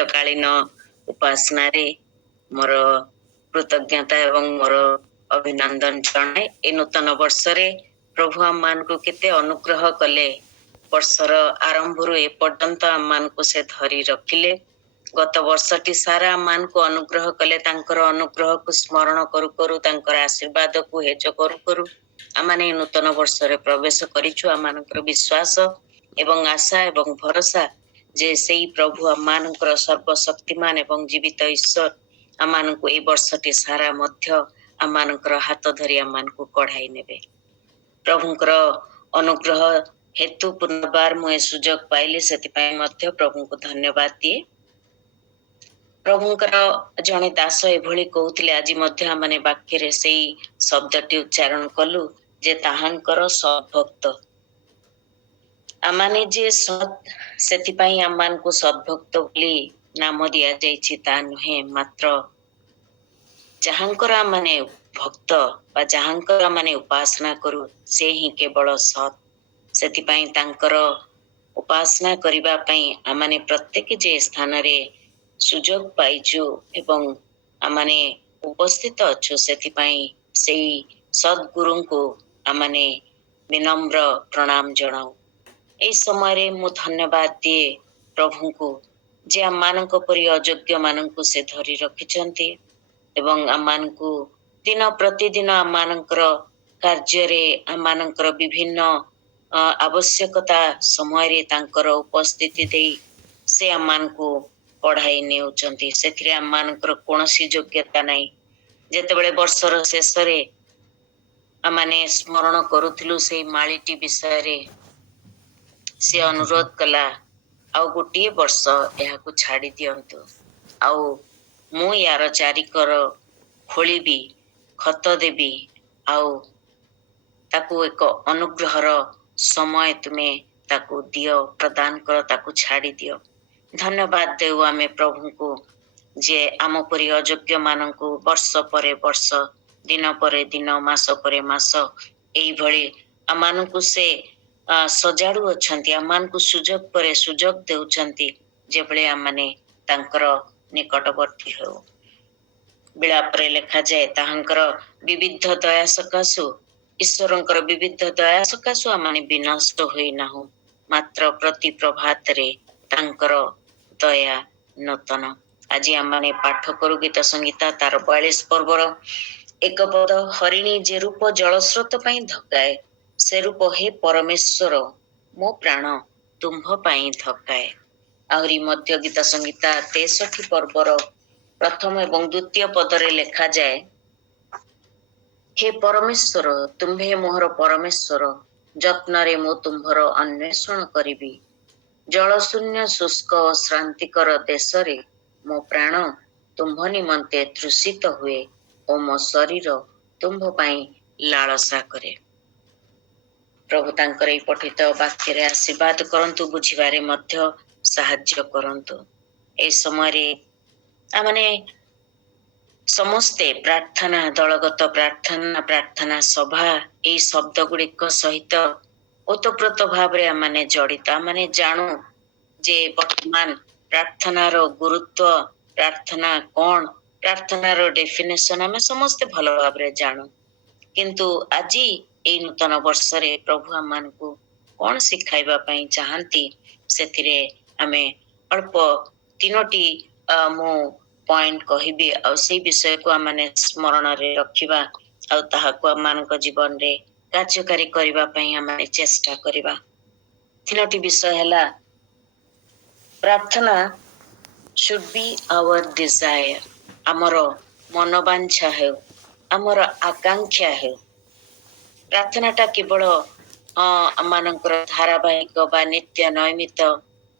अनन्तकालीन उपासना मोर कृतज्ञता एवं मोर अभिनंदन जनाए। ए नूतन वर्ष रे प्रभु आम मान को केते अनुग्रह कले। वर्षर आरंभ ए पर्यंत आम मान को से धरी रखिले। गत वर्षटी सारा आम मान को अनुग्रह कले। तांकर अनुग्रह को स्मरण करू करू तांकर आशीर्वाद को हेज करू करू आमाने नूतन वर्ष रे प्रवेश करिछु। आम मानकर विश्वास एवं आशा एवं भरोसा जे सेई प्रभु आम मानकर सर्वशक्तिमान एवं जीवित ईश्वर आम मान को ए वर्षटी सारा मध्य आम मानकर हाथ धरी आम मान को कढ़ाई नेबे। प्रभुंकर अनुग्रह हेतु पुनर्बार मुझे सुजोग पाइली से मध्य प्रभु को धन्यवाद दिए। प्रभुंकर जड़े दास एभली कहते आज मैंने वाक्य रे से शब्दटी उच्चारण कलु जे ताहांकर सद्भक्त आमाने जे सत् से आमान को सद्भक्त बोली नाम दिया जाइछि ता नुहे, मात्र जहांकर माने भक्त बा जहांकर माने उपासना करू से ही केवल सत्। सेथिपाई तांकर उपासना करिबा पई आमाने प्रत्येक जे स्थान रे सुजोग पाइछु एवं आमाने उपस्थित अछु सेथिपाई सेई सद्गुरु को आमाने विनम्र प्रणाम जणाऊ। ए समय रे मु धन्यवाद दिए प्रभु को जे आम मानक परि अयोग्य मानक से धरी रखिछंती एवं आम मानकु दिन प्रतिदिन आम मानकर कार्य रे आम मानकर विभिन्न आवश्यकता समय रे तांकर उपस्थिति देई से आम मानकु पढ़ाई नेउचंती। सेथिरे आम मानकर कोनोसी योग्यता नाही। जेतेबेले वर्षर शेष रे आमाने स्मरण करूथिलु से माळीटी विषय रे से अनुरोध कला आउ गोटे वर्ष एहाकु छाड़ी दियंतु आउ मु यार चारिकर खोलिबी खत देबी आउ ताकू एक अनुग्रहर समय तुमे ताकू दियो प्रदान कर ताकू छाड़ी दियो। धन्यवाद देउ आमे प्रभु को जे आम परि अयोग्य मानकु वर्ष परे वर्ष दिन परे दिन मास परे मास एई भली आमानकु से सजाड़ू अछंती। आमानकु सुजोग परे सुजोग देउछंती जेभली आमाने तांकर निकटवर्ती हो। बिलापरे लेखा जाए ताहांकर विविध दया सकाशु ईश्वरंकर विविध दया सकाशु आमाने विनष्ट होई नाहु, मात्र प्रति प्रभात रे तांकर दया नूतन। आज आमाने पाठ करू गीत संगीता तार 42 पर्वर एक पद हरिणी जे रूप जलस्रोत पई धकाए से रूप हे परमेश्वर मो प्राण तुम्भ पई धकाए। आहरी मध्य गीत संगीता 63 पर्वर प्रथम एवं द्वितीय पदरे लेखा जाए हे परमेश्वर तुम्भे मोहर परमेश्वर जत्न रे मो तुम्भर अन्वेषण करिबी। जल शून्य शुष्क और श्रांतिकर देश रे मो प्राण तुम्भ निमंते तृषित हुए और मो शरीर तुम्भ पई लालसा करे। प्रभु तांकर एई पठित वाक्य रे आशीर्वाद करंतु बुझिबारे मध्य साहाय्य करंतु। ए समय रे आमाने समस्ते प्रार्थना दलगत प्रार्थना सभा ए शब्द गुड़िक सहित ओतप्रोत भाव रे आमाने जड़ित। आमाने जानू जे वर्तमान प्रार्थनार गुरुत्व प्रार्थना कौन प्रार्थनार डेफिनेशन आमे समस्ते भल भाव रे जानू, किंतु आज ए नूतन वर्ष रे प्रभु आम मानकु कौन शिखाइबा पई चाहंती सेथिरे आमे अल्प तीनोटी मु पॉइंट कहिबी आ से विषय को आमने स्मरण रे रखिबा आ ताहाको आम मानक जीवन रे कार्यकारी करिबा पई आमने चेष्टा करिबा। तीनोटी विषय हैला प्रार्थना शुड बी आवर डिजायर, आमर मनोवांछा है आमर आकांक्षा है। प्रार्थनाटा केवल आमानकर धारावाहिक बा नित्य नैमित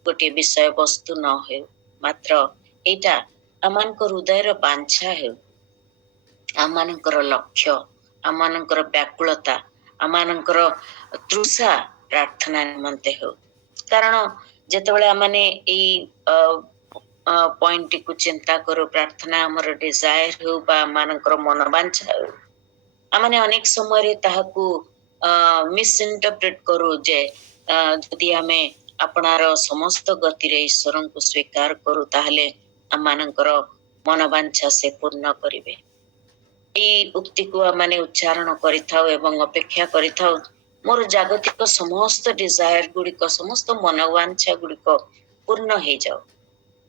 गोटे विषय वस्तु न हो, मात्र एटा आमानकर हृदयर बांछा है, आमानकर लक्ष्य आमानकर व्याकुलता आमानकर तृषा प्रार्थना निमंते हो। कारण जेतेबेले आमाने एई पॉइंट को चिंता करो प्रार्थना हमर डिजायर हो बा आमानकर मनोवांछा हो, आमाने अनेक समय रे ताहाकू मिस इंटरप्रेट करू जे जदि आमे ଆପଣାର ସମସ୍ତ ଗତିରେ ଈଶ୍ୱରଙ୍କୁ ସ୍ୱୀକାର କରୁ, ତାହେଲେ ଆମମାନଙ୍କର ମନବାଞ୍ଛା ସେ ପୂର୍ଣ୍ଣ କରିବେ। ଏଇ ଉକ୍ତିକୁ ଆମେ ଉଚ୍ଚାରଣ କରିଥାଉ ଏବଂ ଅପେକ୍ଷା କରିଥାଉ, ମୋର ଜାଗତିକ ସମସ୍ତ ଡିଜାୟାର ଗୁଡ଼ିକ, ସମସ୍ତ ମନବାଞ୍ଛା ଗୁଡ଼ିକ ପୂର୍ଣ୍ଣ ହେଇଯାଉ।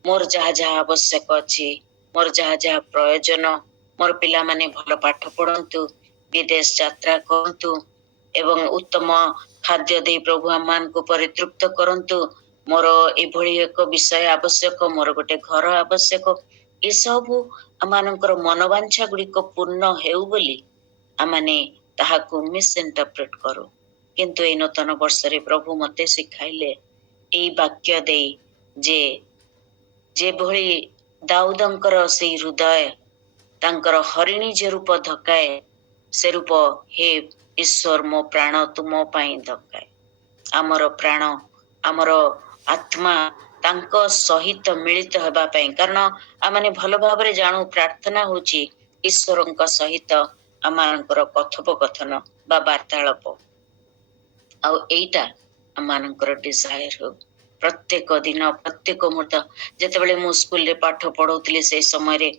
ମୋର ଯାହା ଯାହା ଆବଶ୍ୟକ ଅଛି, ମୋର ଯାହା ଯାହା ପ୍ରୟୋଜନ, ମୋର ପିଲାମାନେ ଭଲ ପାଠ ପଢନ୍ତୁ, ବିଦେଶ ଯାତ୍ରା କରନ୍ତୁ ଏବଂ ଉତ୍ତମ ଖାଦ୍ୟ ଦେଇ ପ୍ରଭୁ ଆମମାନଙ୍କୁ ପରିତୃପ୍ତ କରନ୍ତୁ, ମୋର ଏଭଳି ଏକ ବିଷୟ ଆବଶ୍ୟକ, ମୋର ଗୋଟେ ଘର ଆବଶ୍ୟକ, ଏସବୁ ଆମମାନଙ୍କର ମନବାଞ୍ଛା ଗୁଡ଼ିକ ପୂର୍ଣ୍ଣ ହେଉ ବୋଲି ଆମେ ତାହାକୁ ମିସ୍ଇଣ୍ଟରପ୍ରେଟ କରୁ। କିନ୍ତୁ ଏଇ ନୂତନ ବର୍ଷରେ ପ୍ରଭୁ ମତେ ଶିଖାଇଲେ ଏଇ ବାକ୍ୟ ଦେଇ ଯେ ଯେଭଳି ଦାଉଦଙ୍କର ସେଇ ହୃଦୟ ତାଙ୍କର ହରିଣୀ ଯେ ରୂପ ଧକାଏ, ସେ ରୂପ ହେ ଈଶ୍ୱର ମୋ ପ୍ରାଣ ତୁମ ପାଇଁ ଧକାଏ। ଆମର ପ୍ରାଣ, ଆମର ଆତ୍ମା ତାଙ୍କ ସହିତ ମିଳିତ ହେବା ପାଇଁ, କାରଣ ଆମେ ଭଲ ଭାବରେ ଜାଣୁ ପ୍ରାର୍ଥନା ହଉଛି ଈଶ୍ୱରଙ୍କ ସହିତ ଆମମାନଙ୍କର କଥୋପକଥନ ବା ବାର୍ତ୍ତାଳାପ। ଆଉ ଏଇଟା ଆମମାନଙ୍କର ଡିଜାୟାର ହଉ ପ୍ରତ୍ୟେକ ଦିନ, ପ୍ରତ୍ୟେକ ମୁହୂର୍ତ୍ତ। ଯେତେବେଳେ ମୁଁ ସ୍କୁଲରେ ପାଠ ପଢଉଥିଲି, ସେଇ ସମୟରେ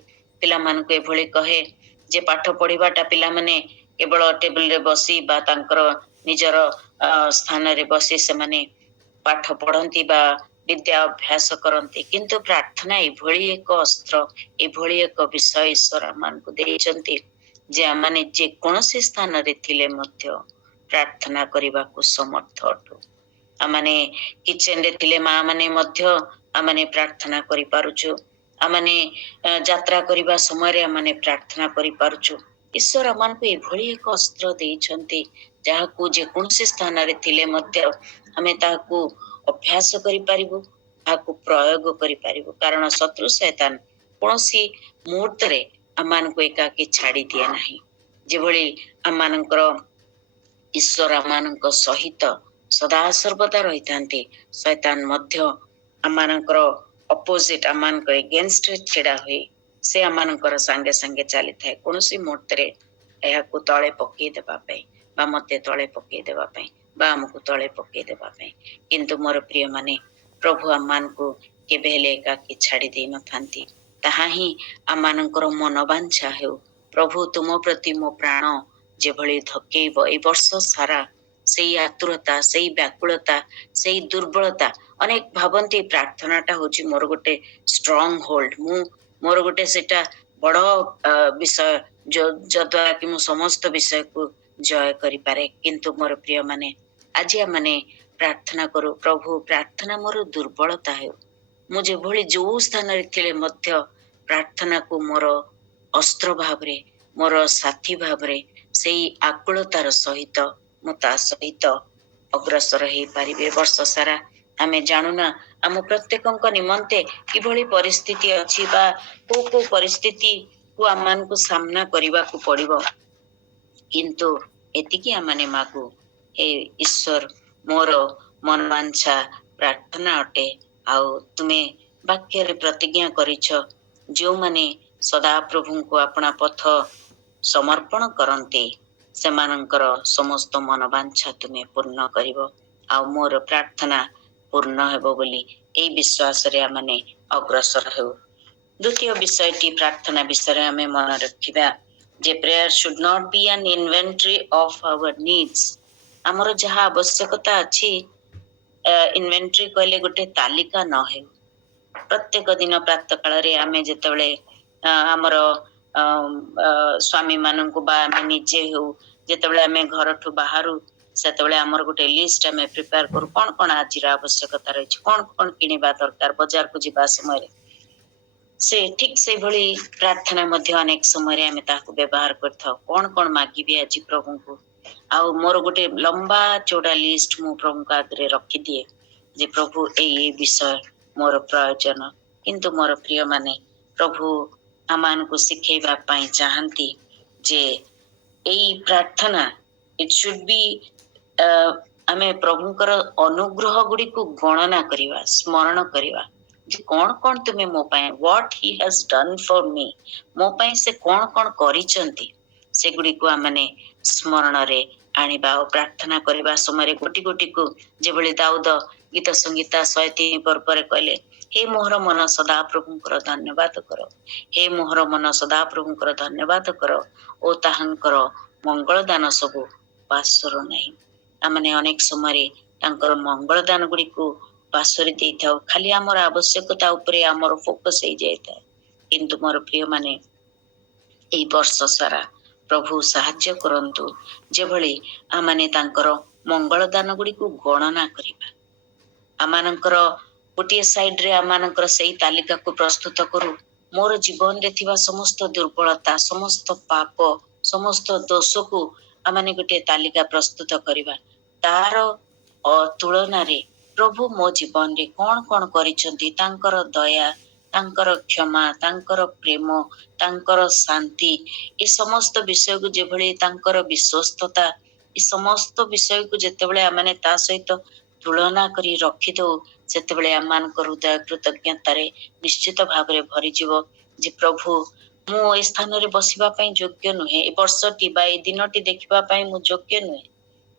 ପିଲାମାନଙ୍କୁ ଏଭଳି କହେ ଯେ ପାଠ ପଢିବାଟା ପିଲାମାନେ କେବଳ ଟେବୁଲରେ ବସି ବା ତାଙ୍କର ନିଜର ସ୍ଥାନରେ ବସି ସେମାନେ ପାଠ ପଢନ୍ତି ବା ବିଦ୍ୟା ଅଭ୍ୟାସ କରନ୍ତି, କିନ୍ତୁ ପ୍ରାର୍ଥନା ଏଭଳି ଏକ ଅସ୍ତ୍ର, ଏଭଳି ଏକ ବିଷୟ ଈଶ୍ୱର ଆମମାନଙ୍କୁ ଦେଇଛନ୍ତି ଯେ ଆମେ ଯେକୌଣସି ସ୍ଥାନରେ ଥିଲେ ମଧ୍ୟ ପ୍ରାର୍ଥନା କରିବାକୁ ସମର୍ଥ ଅଟୁ। ଆମେ କିଚେନରେ ଥିଲେ ମା ମାନେ ମଧ୍ୟ ଆମେ ପ୍ରାର୍ଥନା କରିପାରୁଛୁ, ଆମେ ଯାତ୍ରା କରିବା ସମୟରେ ଆମେ ପ୍ରାର୍ଥନା କରିପାରୁଛୁ। ଈଶ୍ୱର ଆମମାନଙ୍କୁ ଏଭଳି ଏକ ଅସ୍ତ୍ର ଦେଇଛନ୍ତି ଯାହାକୁ ଯେକୌଣସି ସ୍ଥାନରେ ଥିଲେ ମଧ୍ୟ ଆମେ ତାହାକୁ ଅଭ୍ୟାସ କରିପାରିବୁ, ତାହାକୁ ପ୍ରୟୋଗ କରିପାରିବୁ। କାରଣ ଶତ୍ରୁ ଶୈତାନ କୌଣସି ମୁହୂର୍ତ୍ତରେ ଆମମାନଙ୍କୁ ଏକାକୀ ଛାଡ଼ି ଦିଏ ନାହିଁ। ଯେଭଳି ଆମମାନଙ୍କର ଈଶ୍ୱର ଆମମାନଙ୍କ ସହିତ ସଦା ସର୍ବଦା ରହିଥାନ୍ତି, ଶୈତାନ ମଧ୍ୟ ଆମମାନଙ୍କର ଅପୋଜିଟ, ଆମମାନଙ୍କ ଏଗେନଷ୍ଟରେ ଛିଡା ହୋଇ ସେ ଆମମାନଙ୍କର ସାଙ୍ଗେ ସାଙ୍ଗେ ଚାଲିଥାଏ କୌଣସି ମୁହୂର୍ତ୍ତରେ ଏହାକୁ ତଳେ ପକେଇ ଦେବା ପାଇଁ ବା ମତେ ତଳେ ପକେଇ ଦେବା ପାଇଁ ବା ଆମକୁ ତଳେ ପକେଇ ଦେବା ପାଇଁ। କିନ୍ତୁ ମୋର ପ୍ରିୟ ମାନେ, ପ୍ରଭୁ ଆମମାନଙ୍କୁ କେବେ ହେଲେ ଏକାକୀ ଛାଡ଼ି ଦେଇ ନଥାନ୍ତି। ତାହା ହିଁ ଆମମାନଙ୍କର ମନବାଞ୍ଛା ହେଉ, ପ୍ରଭୁ ତୁମ ପ୍ରତି ମୋ ପ୍ରାଣ ଯେଭଳି ଧକେଇବ ଏଇ ବର୍ଷ ସାରା, ସେଇ ଆତୁରତା, ସେଇ ବ୍ୟାକୁଳତା, ସେଇ ଦୁର୍ବଳତା। ଅନେକ ଭାବନ୍ତି ପ୍ରାର୍ଥନାଟା ହଉଛି ମୋର ଗୋଟେ ଷ୍ଟ୍ରଙ୍ଗ ହୋଲ୍ଡ, ମୋର ଗୋଟେ ସେଟା ବଡ ବିଷୟ ଯଦ୍ୱାରା କି ମୁଁ ସମସ୍ତ ବିଷୟକୁ ଜୟ କରିପାରେ। କିନ୍ତୁ ମୋର ପ୍ରିୟ ମାନେ, ଆଜି ଆମେ ପ୍ରାର୍ଥନା କରୁ, ପ୍ରଭୁ ପ୍ରାର୍ଥନା ମୋର ଦୁର୍ବଳତା ହେଉ, ମୁଁ ଯେଭଳି ଯୋଉ ସ୍ଥାନରେ ଥିଲେ ମଧ୍ୟ ପ୍ରାର୍ଥନାକୁ ମୋର ଅସ୍ତ୍ର ଭାବରେ, ମୋର ସାଥୀ ଭାବରେ, ସେଇ ଆକୁଳତାର ସହିତ ମୁଁ ତା ସହିତ ଅଗ୍ରସର ହେଇପାରିବି। ବର୍ଷ ସାରା ଆମେ ଜାଣୁନା ଆମ ପ୍ରତ୍ୟେକଙ୍କ ନିମନ୍ତେ କିଭଳି ପରିସ୍ଥିତି ଅଛି ବା କୋଉ କୋଉ ପରିସ୍ଥିତିକୁ ଆମମାନଙ୍କୁ ସାମ୍ନା କରିବାକୁ ପଡିବ, କିନ୍ତୁ ଏତିକି ଆମେ ମାଗୁ, ହେ ଈଶ୍ୱର, ମୋର ମନବାଞ୍ଛା ପ୍ରାର୍ଥନା ଅଟେ। ଆଉ ତୁମେ ବାକ୍ୟରେ ପ୍ରତିଜ୍ଞା କରିଛ, ଯେଉଁମାନେ ସଦାପ୍ରଭୁଙ୍କୁ ଆପଣା ପଥ ସମର୍ପଣ କରନ୍ତି ସେମାନଙ୍କର ସମସ୍ତ ମନବାଞ୍ଛା ତୁମେ ପୂର୍ଣ୍ଣ କରିବ। ଆଉ ମୋର ପ୍ରାର୍ଥନା ପୂର୍ଣ୍ଣ ହେବ ବୋଲି ଏଇ ବିଶ୍ୱାସରେ ଆମେ ଅଗ୍ରସର ହେଉ। ଦ୍ୱିତୀୟ ବିଷୟଟି ପ୍ରାର୍ଥନା ବିଷୟରେ ଆମେ ମନେ ରଖିବା ଯେ ପ୍ରେୟାର ସୁଡ୍ ନଟ୍ ବି ଆନ୍ ଇନଭେଣ୍ଟରି ଅଫ୍ ଆୱାର ନିଡ୍ସ। ଆମର ଯାହା ଆବଶ୍ୟକତା ଅଛି, ଇନଭେଣ୍ଟରି କହିଲେ ଗୋଟେ ତାଲିକା ନ ହେଉ। ପ୍ରତ୍ୟେକ ଦିନ ପ୍ରାତଃ କାଳରେ ଆମେ ଯେତେବେଳେ ଆମର ସ୍ୱାମୀ ମାନଙ୍କୁ ବା ଆମେ ନିଜେ ହେଉ, ଯେତେବେଳେ ଆମେ ଘରଠୁ ବାହାରୁ, ସେତେବେଳେ ଆମର ଗୋଟେ ଲିଷ୍ଟ ଆମେ ପ୍ରିପେୟାର କରୁ, କଣ କଣ ଆଜିର ଆବଶ୍ୟକତା ରହିଛି, କଣ କଣ କିଣିବା ଦରକାର ବଜାରକୁ ଯିବା ସମୟରେ। ସେ ଠିକ ସେଇଭଳି ପ୍ରାର୍ଥନା ମଧ୍ୟ ଅନେକ ସମୟରେ ଆମେ ତାହାକୁ ବ୍ୟବହାର କରିଥାଉ। କଣ କଣ ମାଗିବି ଆଜି ପ୍ରଭୁଙ୍କୁ, ଆଉ ମୋର ଗୋଟେ ଲମ୍ବା ଚଉଡା ଲିଷ୍ଟ ମୁଁ ପ୍ରଭୁଙ୍କ ଆଗରେ ରଖିଦିଏ ଯେ ପ୍ରଭୁ ଏଇ ବିଷୟ ମୋର ପ୍ରୟୋଜନ। କିନ୍ତୁ ମୋର ପ୍ରିୟ ମାନେ, ପ୍ରଭୁ ଆମମାନଙ୍କୁ ଶିଖେଇବା ପାଇଁ ଚାହାନ୍ତି ଯେ ଏଇ ପ୍ରାର୍ଥନା ଇଟ୍ ସୁଡ୍ ବି ଆମେ ପ୍ରଭୁଙ୍କର ଅନୁଗ୍ରହ ଗୁଡିକୁ ଗଣନା କରିବା, ସ୍ମରଣ କରିବା ଯେ କଣ କଣ ତୁମେ ମୋ ପାଇଁ, what he has done for me, ମୋ ପାଇଁ ସେ କଣ କଣ କରିଛନ୍ତି, ସେଗୁଡିକୁ ଆମେ ସ୍ମରଣରେ ଆଣିବା ଓ ପ୍ରାର୍ଥନା କରିବା ସମୟରେ ଗୋଟି ଗୋଟିକୁ ଯେଭଳି ଦାଉଦ गीत संगीता 103 पर्वरे कहले हे मोहर मन सदा प्रभुंकर धन्यवाद कर, हे मोहर मन सदा प्रभुंकर धन्यवाद कर ओ ताहांकर मंगल दान सबु पासर नहीं। आमने अनेक समय तांकर मंगल दान गुड़ी को पासरी दे थाउ, खाली आमर आवश्यकता उपरे आमर फोकस हो जाए था। किंतु मोर प्रिय माने एई वर्ष सारा प्रभु साहाय्य करंतु जेभली आमाने तांकर मंगल दान गुड़ी को गणना करिबा। आमानकर गोटे साइड रे आमानकर सेई तालिका को प्रस्तुत करू। मोर जीवन रे थिबा समस्त दुर्बलता, समस्त पाप, समस्त दोष को आमाने गोटे तालिका प्रस्तुत करिबा। तार तुलना रे प्रभु मो जीवन रे कौन कौन करिसंती, तांकर दया, तांकर क्षमा, तांकर प्रेम, तांकर शांति, ए समस्त विषय को जेभली तांकर विश्वस्तता, ए समस्त विषय को जेतेबेले आमाने ता सहित तुलना करी रखी दो, सेतेबेले आमानकर हृदय कृतज्ञता रे निश्चित भाव रे भरी जीव जे प्रभु मु ए स्थान रे बसिबा पई योग्य नुहे, ए वर्षटी बा ए दिनटी देखिबा पई मु योग्य नुहे,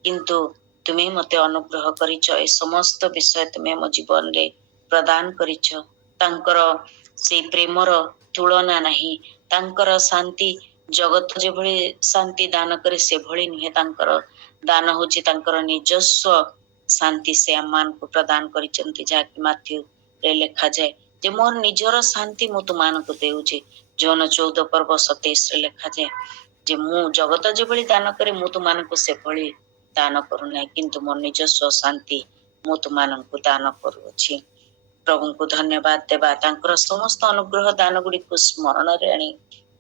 किंतु तुमे मते अनुग्रह करिछ, ए समस्त विषय तुमे मो जीवन रे प्रदान करिछ। तांकर से प्रेमर तुलना नहीं, तांकर शांति जगत जेभली शांति दान करे से भली नुहे, तांकर दान होची तांकर निजस्व शांति से आमान को प्रदान करिसंती, जाकि माथ्यू रे लिखा जाए जे मोर निजर शांति मु तुमान को देउची। जौन 14 पर्व 27 रे लिखा जाए जे मु जगत जेभली दान करे मु तुमान को से भली दान करू नाही, किंतु मोर निजस्व शांति मु तुमान को दान करूछि। प्रभु को धन्यवाद देवा, तांकर समस्त अनुग्रह दान गुड़ी को स्मरण रे आनी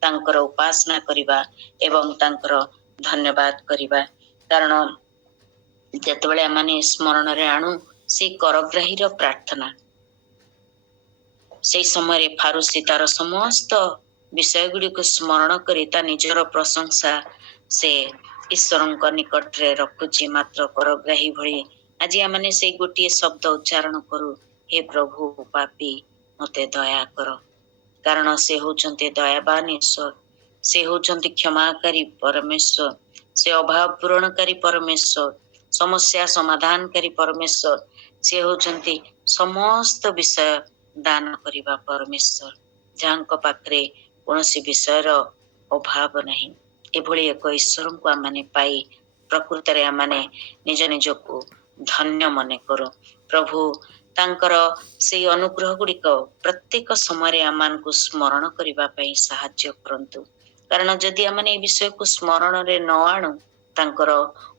तांकर उपासना करिबा एवं तांकर धन्यवाद करिबा। कारण जेतेबेले आमाने स्मरण रे आणु से करग्राहीर प्रार्थना, से समय फारूसी तार समस्त विषय गुड़ी को स्मरण करी ता निजर प्रशंसा से ईश्वर निकट रे रखुची। मात्र करग्राही भली आज आमाने से गोटे शब्द उच्चारण करू, हे प्रभु पापी मते दया कर, कारण से होचंते दयावान ईश्वर, से होचंते क्षमाकारी परमेश्वर, से अभाव पूरणकारी परमेश्वर, समस्या समाधानकारी परमेश्वर, से होचंते समस्त विषय दान करिबा परमेश्वर, जांको पाखरे कोनोसी विषयर अभाव नहीं। एभली एक ईश्वर को आमाने पाई प्रकृत रे आमाने निज निज को धन्य मने करो। प्रभु तांकर से अनुग्रह गुड़ी प्रत्येक समय आमान को स्मरण करिबा पई साहाय्य करंतु, कारण जदि आमाने ए विषय को स्मरण रे न आणु तांकर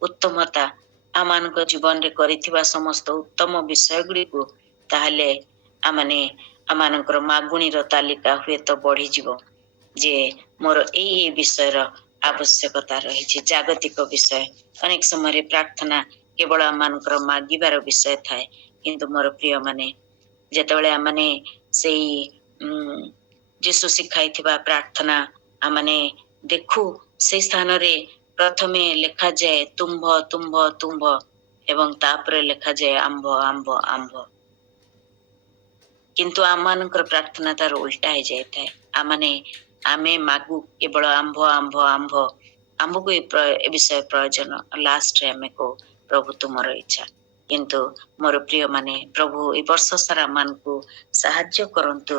उत्तमता आमान को जीवन रे करिथिबा समस्त उत्तम विषय गुड़ी को, ताहले आमाने आमानकर मागुणीर तालिका हुए तो बढ़ी जीवो जे मोर ए विषयर आवश्यकता रही। जागतिक विषय अनेक समय प्रार्थना केवल आमानकर मागिबार विषय थाए, किंतु मोर प्रिय माने जेतेबेले आमाने सेई जीशु शिखाइथिबा प्रार्थना आमाने देखु, से स्थान रे प्रथमे लिखा जाए तुम्भ तुम्भ तुम्भ एवं तापरे लिखा जाए आंभ आंभ आंभ, किंतु आमानकर प्रार्थना तार उल्टा हो जाए। आमाने आमे मागु केवल आंभ आंभ आंभ आंभ को ए विषय प्रयोजन, लास्ट रे आमे को प्रभु तुमर इच्छा। किंतु मोर प्रिय माने प्रभु ए वर्ष सारा मान को साहाय्य करंतु,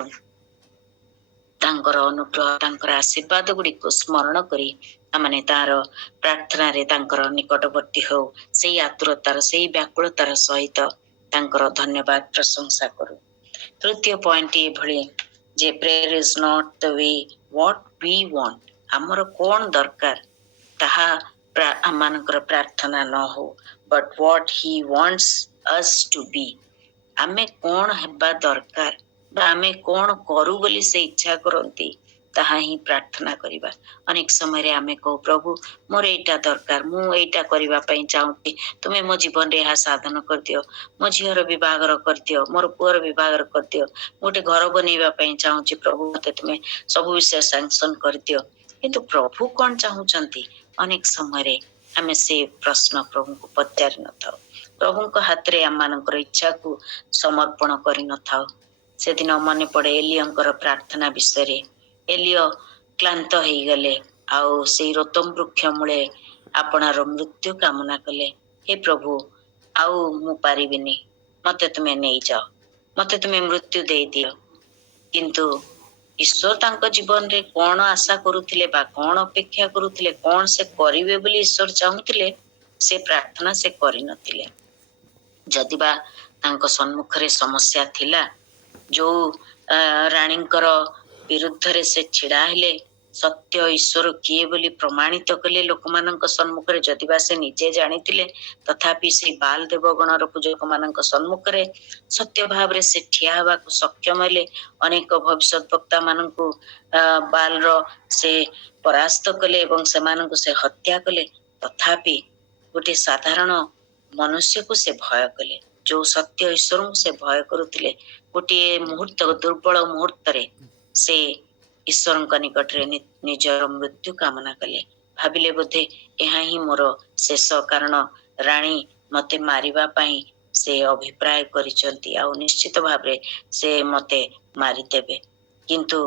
तांकर अनुग्रह तांकर आशीर्वाद गुड़ी को स्मरण करी आमाने तार प्रार्थना रे तांकर निकटवर्ती हो, सेई आतुरतार सेई व्याकुलतार सहित तांकर धन्यवाद प्रशंसा करू। तृतीय पॉइंट ये भली जे prayer is not the way what we want, हमर कोन दरकार ताहा आमानकर प्रार्थना न हो, but what he wants us to be, आमे कोन हेबा दरकार बा आमे कोन करू बोली से इच्छा करंती ताहा ही प्रार्थना करिबा। अनेक समय आमे को प्रभु मोर एटा दरकार, मु एटा करिबा पई चाहूती, तुमे मो जीवन रे हा साधन कर दियो, मो झियर विवाहर कर दियो, मोर पुअर विवाहर कर दियो, मोटे घर बनेबा पई चाहूची प्रभु, मते तुमे सब विषय सैंक्शन कर दियो। किंतु प्रभु कोन चाहूचंती अनेक समय आमे से प्रश्न प्रभु को पचारि न थाओ, प्रभु को हाथ रे आमानकर इच्छा को समर्पण करि न थाओ। से दिन मन पड़े एलियंकर प्रार्थना विषय रे, एलियो क्लांत हो गले आउ से रोतम वृक्ष मूले आपणार मृत्यु कामना कले, हे प्रभु आउ मु पारिबिनी, ମତେ ତୁମେ ନେଇଯାଅ, ମତେ ତୁମେ ମୃତ୍ୟୁ ଦେଇଦିଅ। କିନ୍ତୁ ଈଶ୍ୱର ତାଙ୍କ ଜୀବନରେ କଣ ଆଶା କରୁଥିଲେ ବା କଣ ଅପେକ୍ଷା କରୁଥିଲେ, କଣ ସେ କରିବେ ବୋଲି ଈଶ୍ୱର ଚାହୁଁଥିଲେ, ସେ ପ୍ରାର୍ଥନା ସେ କରିନଥିଲେ। ଯଦିବା ତାଙ୍କ ସମ୍ମୁଖରେ ସମସ୍ୟା ଥିଲା, ଯୋଉ ରାଣୀଙ୍କର ବିରୁଦ୍ଧରେ ସେ ଛିଡା ହେଲେ, ସତ୍ୟ ଈଶ୍ୱର କିଏ ବୋଲି ପ୍ରମାଣିତ କଲେ ଲୋକମାନଙ୍କ ସମ୍ମୁଖରେ, ଯଦିବା ସେ ନିଜେ ଜାଣିଥିଲେ, ତଥାପି ସେଇ ବାଲ ଦେବଗଣର ପୂଜକ ମାନଙ୍କ ସମ୍ମୁଖରେ ସତ୍ୟ ଭାବରେ ସେ ଠିଆ ହେବାକୁ ସକ୍ଷମ ହେଲେ। ଅନେକ ଭବିଷ୍ୟତ ବକ୍ତା ମାନଙ୍କୁ ବାଲର ସେ ପରାସ୍ତ କଲେ ଏବଂ ସେମାନଙ୍କୁ ସେ ହତ୍ୟା କଲେ। ତଥାପି ଗୋଟେ ସାଧାରଣ ମନୁଷ୍ୟକୁ ସେ ଭୟ କଲେ, ଯୋଉ ସତ୍ୟ ଈଶ୍ୱରଙ୍କୁ ସେ ଭୟ କରୁଥିଲେ। ଗୋଟିଏ ମୁହୂର୍ତ୍ତ, ଦୁର୍ବଳ ମୁହୂର୍ତ୍ତରେ ସେ ଈଶ୍ୱରଙ୍କ ନିକଟରେ ନିଜର ମୃତ୍ୟୁ କାମନା କଲେ। ଭାବିଲେ ବୋଧେ ଏହା ହିଁ ମୋର ଶେଷ, କାରଣ ରାଣୀ ମତେ ମାରିବା ପାଇଁ ସେ ଅଭିପ୍ରାୟ କରିଛନ୍ତି, ଆଉ ନିଶ୍ଚିତ ଭାବରେ ସେ ମତେ ମାରିଦେବେ। କିନ୍ତୁ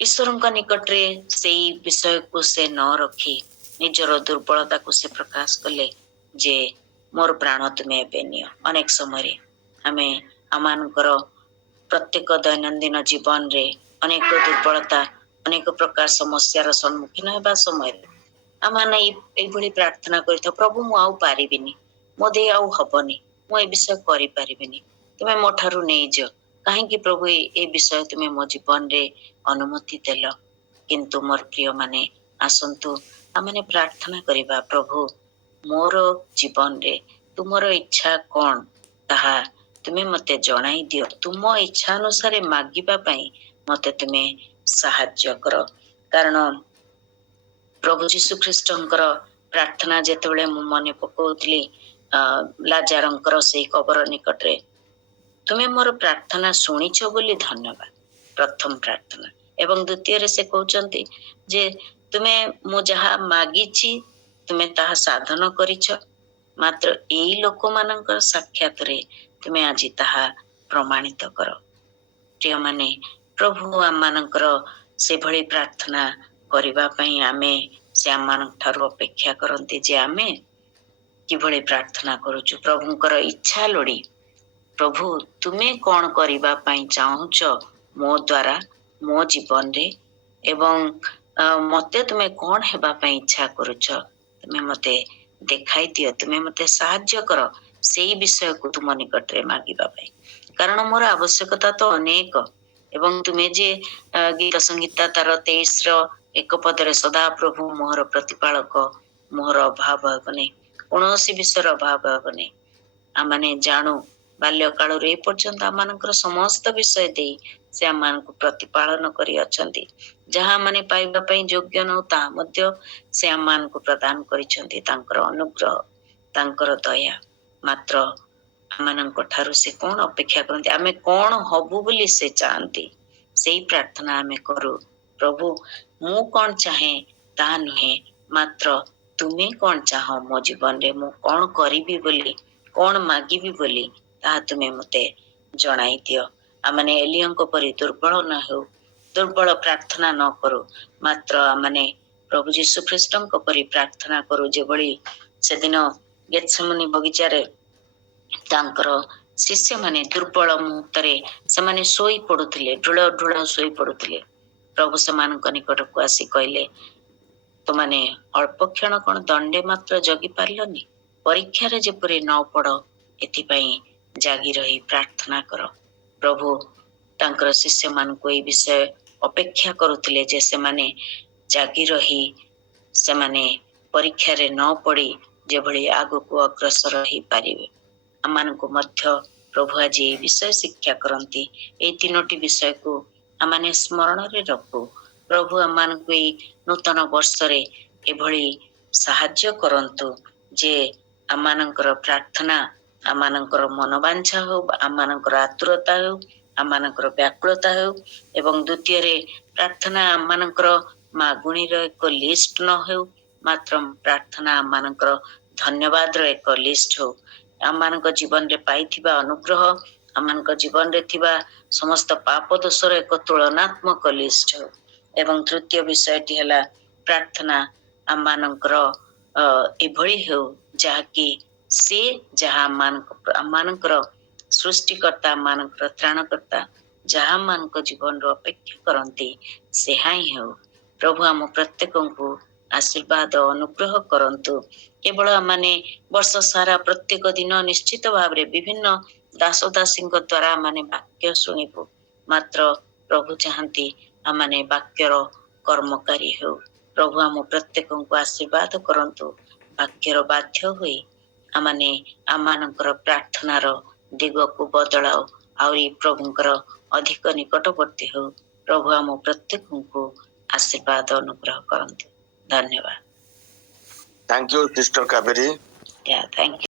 ଈଶ୍ୱରଙ୍କ ନିକଟରେ ସେଇ ବିଷୟକୁ ସେ ନ ରଖି ନିଜର ଦୁର୍ବଳତାକୁ ସେ ପ୍ରକାଶ କଲେ ଯେ ମୋର ପ୍ରାଣ ତୁମେ ଏବେ ନିଅ। ଅନେକ ସମୟରେ ଆମେ ଆମମାନଙ୍କର ପ୍ରତ୍ୟେକ ଦୈନନ୍ଦିନ ଜୀବନରେ ଅନେକ ଦୁର୍ବଳତା, ଅନେକ ପ୍ରକାର ସମସ୍ୟାର ସମ୍ମୁଖୀନ ହେବା ସମୟରେ ଆମମାନେ ଏଇଭଳି ପ୍ରାର୍ଥନା କରିଥାଉ, ପ୍ରଭୁ ମୁଁ ଆଉ ପାରିବିନି, ମୋ ଦେହ ଆଉ ହବନି, ମୁଁ ଏ ବିଷୟ କରିପାରିବିନି, ତୁମେ ମୋ ଠାରୁ ନେଇଯାଅ। କାହିଁକି ପ୍ରଭୁ ଏ ବିଷୟ ତୁମେ ମୋ ଜୀବନରେ ଅନୁମତି ଦେଲ? କିନ୍ତୁ ମୋର ପ୍ରିୟ ମାନେ, ଆସନ୍ତୁ ଆମମାନେ ପ୍ରାର୍ଥନା କରିବା, ପ୍ରଭୁ ମୋର ଜୀବନରେ ତୁମର ଇଚ୍ଛା କଣ ତାହା ତୁମେ ମତେ ଜଣାଇ ଦିଅ। ତୁମ ଇଚ୍ଛା ଅନୁସାରେ ମାଗିବା ପାଇଁ ମତେ ତୁମେ ସାହାଯ୍ୟ କର। କାରଣ ପ୍ରଭୁ ଯୀଶୁ ଖ୍ରୀଷ୍ଟଙ୍କର ପ୍ରାର୍ଥନା ଯେତେବେଳେ ମୁଁ ମନେ ପକାଉଥିଲି ଲାଜାରଙ୍କର ସେଇ କବର ନିକଟରେ, ତୁମେ ମୋର ପ୍ରାର୍ଥନା ଶୁଣିଛ ବୋଲି ଧନ୍ୟବାଦ, ପ୍ରଥମ ପ୍ରାର୍ଥନା। ଏବଂ ଦ୍ୱିତୀୟରେ ସେ କହୁଛନ୍ତି ଯେ ତୁମେ ମୁଁ ଯାହା ମାଗିଛି ତୁମେ ତାହା ସାଧନ କରିଛ, ମାତ୍ର ଏଇ ଲୋକମାନଙ୍କର ସାକ୍ଷାତରେ ତୁମେ ଆଜି ତାହା ପ୍ରମାଣିତ କର। ପ୍ରିୟମାନେ, ପ୍ରଭୁ ଆମମାନଙ୍କର ସେଭଳି ପ୍ରାର୍ଥନା କରିବା ପାଇଁ ସେ ଆମମାନଙ୍କ ଠାରୁ ଅପେକ୍ଷା କରନ୍ତି ଯେ ଆମେ କିଭଳି ପ୍ରାର୍ଥନା କରୁଛୁ। ପ୍ରଭୁଙ୍କର ଇଚ୍ଛା ଲୋଡ଼ି, ପ୍ରଭୁ ତୁମେ କଣ କରିବା ପାଇଁ ଚାହୁଁଛ ମୋ ଦ୍ୱାରା, ମୋ ଜୀବନରେ, ଏବଂ ମତେ ତୁମେ କଣ ହେବା ପାଇଁ ଇଚ୍ଛା କରୁଛ, ତୁମେ ମତେ ଦେଖାଇ ଦିଅ, ତୁମେ ମତେ ସାହାଯ୍ୟ କର ସେଇ ବିଷୟକୁ ତୁମ ନିକଟରେ ମାଗିବା ପାଇଁ। କାରଣ ମୋର ଆବଶ୍ୟକତା ତ ଅନେକ, ଏବଂ ତୁମେ ଯେ ଗୀତ ସଂହିତା ତାର 23 ପଦରେ ସଦା ପ୍ରଭୁ ମୋହର ପ୍ରତିପାଳକ, ମୋହର ଅଭାବ ହେବ ନାହିଁ, କୌଣସି ବିଷୟର ଅଭାବ ହେବ ନାହିଁ। ଆମମାନେ ଜାଣୁ ବାଲ୍ୟ କାଳରୁ ଏ ପର୍ଯ୍ୟନ୍ତ ଆମମାନଙ୍କର ସମସ୍ତ ବିଷୟ ଦେଇ ସେ ଆମମାନଙ୍କୁ ପ୍ରତିପାଳନ କରି ଅଛନ୍ତି। ଯାହା ମାନେ ପାଇବା ପାଇଁ ଯୋଗ୍ୟ ନୁହଁ ତାହା ମଧ୍ୟ ସେ ଆମମାନଙ୍କୁ ପ୍ରଦାନ କରିଛନ୍ତି, ତାଙ୍କର ଅନୁଗ୍ରହ, ତାଙ୍କର ଦୟା। ମାତ୍ର ଆମମାନଙ୍କ ଠାରୁ ସେ କଣ ଅପେକ୍ଷା କରନ୍ତି, ଆମେ କଣ ହବୁ ବୋଲି ସେ ଚାହାନ୍ତି, ସେଇ ପ୍ରାର୍ଥନା ଆମେ କରୁ। ପ୍ରଭୁ ମୁଁ କଣ ଚାହେଁ ତାହା ନୁହେଁ, ମାତ୍ର ତୁମେ କଣ ଚାହଁ ମୋ ଜୀବନରେ, ମୁଁ କଣ କରିବି ବୋଲି, କଣ ମାଗିବି ବୋଲି ତାହା ତୁମେ ମତେ ଜଣାଇ ଦିଅ। ଆମମାନେ ଏଲିୟଙ୍କ ପରି ଦୁର୍ବଳ ନ ହେଉ, ଦୁର୍ବଳ ପ୍ରାର୍ଥନା ନ କରୁ, ମାତ୍ର ଆମମାନେ ପ୍ରଭୁ ଯୀଶୁ ଖ୍ରୀଷ୍ଟଙ୍କ ପରି ପ୍ରାର୍ଥନା କରୁ, ଯେଭଳି ସେଦିନ ଗେତ୍ସେମନୀ ବଗିଚାରେ ତାଙ୍କର ଶିଷ୍ୟମାନେ ଦୁର୍ବଳ ମୁହୂର୍ତ୍ତରେ ସେମାନେ ଶୋଇ ପଡୁଥିଲେ, ଢୁଳ ଢୁଳ ଶୋଇ ପଡୁଥିଲେ। ପ୍ରଭୁ ସେମାନଙ୍କ ନିକଟକୁ ଆସି କହିଲେ, ତୁମାନେ ଅଳ୍ପ କ୍ଷଣ କଣ ଦଣ୍ଡେ ମାତ୍ର ଜଗି ପାରିଲନି? ପରୀକ୍ଷାରେ ଯେପରି ନ ପଡ ଏଥିପାଇଁ ଜାଗି ରହି ପ୍ରାର୍ଥନା କର। ପ୍ରଭୁ ତାଙ୍କର ଶିଷ୍ୟମାନଙ୍କୁ ଏଇ ବିଷୟ ଅପେକ୍ଷା କରୁଥିଲେ ଯେ ସେମାନେ ଜାଗି ରହି ସେମାନେ ପରୀକ୍ଷାରେ ନ ପଡି ଯେଭଳି ଆଗକୁ ଅଗ୍ରସର ହେଇପାରିବେ। ଆମମାନଙ୍କୁ ମଧ୍ୟ ପ୍ରଭୁ ଆଜି এই ବିଷୟ ଶିକ୍ଷା କରନ୍ତି। ଏଇ 3ଟି ବିଷୟକୁ ଆମମାନେ ସ୍ମରଣରେ ରଖୁ। ପ୍ରଭୁ ଆମମାନଙ୍କୁ ଏଇ ନୂତନ ବର୍ଷରେ ଏଭଳି ସାହାଯ୍ୟ କରନ୍ତୁ ଯେ ଆମମାନଙ୍କର ପ୍ରାର୍ଥନା, ଆମମାନଙ୍କର ମନବାଞ୍ଛା ହେଉ, ଆମମାନଙ୍କର ଆତୁରତା ହେଉ, ଆମମାନଙ୍କର ବ୍ୟାକୁଳତା ହେଉ, ଏବଂ ଦ୍ୱିତୀୟରେ ପ୍ରାର୍ଥନା ଆମମାନଙ୍କର ମାଗୁଣିର ଏକ ଲିଷ୍ଟ ନ ହେଉ, ମାତ୍ର ପ୍ରାର୍ଥନା ଆମମାନଙ୍କର ଧନ୍ୟବାଦର ଏକ ଲିଷ୍ଟ ହଉ। ଆମମାନଙ୍କ ଜୀବନରେ ପାଇଥିବା ଅନୁଗ୍ରହ, ଆମମାନଙ୍କ ଜୀବନରେ ଥିବା ସମସ୍ତ ପାପ ଦୋଷର ଏକ ତୁଳନାତ୍ମକ ଲିଷ୍ଟ ହଉ। ଏବଂ ତୃତୀୟ ବିଷୟଟି ହେଲା ପ୍ରାର୍ଥନା ଆମମାନଙ୍କର ଏଭଳି ହେଉ ଯାହାକି ସେ ଯାହା ଆମମାନଙ୍କର ସୃଷ୍ଟିକର୍ତ୍ତା ମାନଙ୍କର ତ୍ରାଣକର୍ତ୍ତା ଯାହା ମାନଙ୍କ ଜୀବନର ଅପେକ୍ଷା କରନ୍ତି ସେହା ହିଁ ହେଉ। ପ୍ରଭୁ ଆମ ପ୍ରତ୍ୟେକଙ୍କୁ ଆଶୀର୍ବାଦ ଅନୁଗ୍ରହ କରନ୍ତୁ। କେବଳ ମାନେ ବର୍ଷ ସାରା ପ୍ରତ୍ୟେକ ଦିନ ନିଶ୍ଚିତ ଭାବରେ ବିଭିନ୍ନ ଦାସ ଦାସୀଙ୍କ ଦ୍ଵାରା ମାନେ ବାକ୍ୟ ଶୁଣିବୁ, ମାତ୍ର ପ୍ରଭୁ ଚାହାନ୍ତି ଆମମାନେ ବାକ୍ୟର କର୍ମକାରୀ ହେଉ। ପ୍ରଭୁ ଆମ ପ୍ରତ୍ୟେକଙ୍କୁ ଆଶୀର୍ବାଦ କରନ୍ତୁ। ବାକ୍ୟର ବାଧ୍ୟ ହୋଇ ଆମମାନେ ଆମମାନଙ୍କର ପ୍ରାର୍ଥନାର ଦିଗକୁ ବଦଳାଉ, ଆହୁରି ପ୍ରଭୁଙ୍କର ଅଧିକ ନିକଟବର୍ତ୍ତୀ ହେଉ। ପ୍ରଭୁ ଆମ ପ୍ରତ୍ୟେକଙ୍କୁ ଆଶୀର୍ବାଦ ଅନୁଗ୍ରହ କରନ୍ତୁ। ଧନ୍ୟବାଦ। Thank you, Sister Kavery. Yeah, thank you.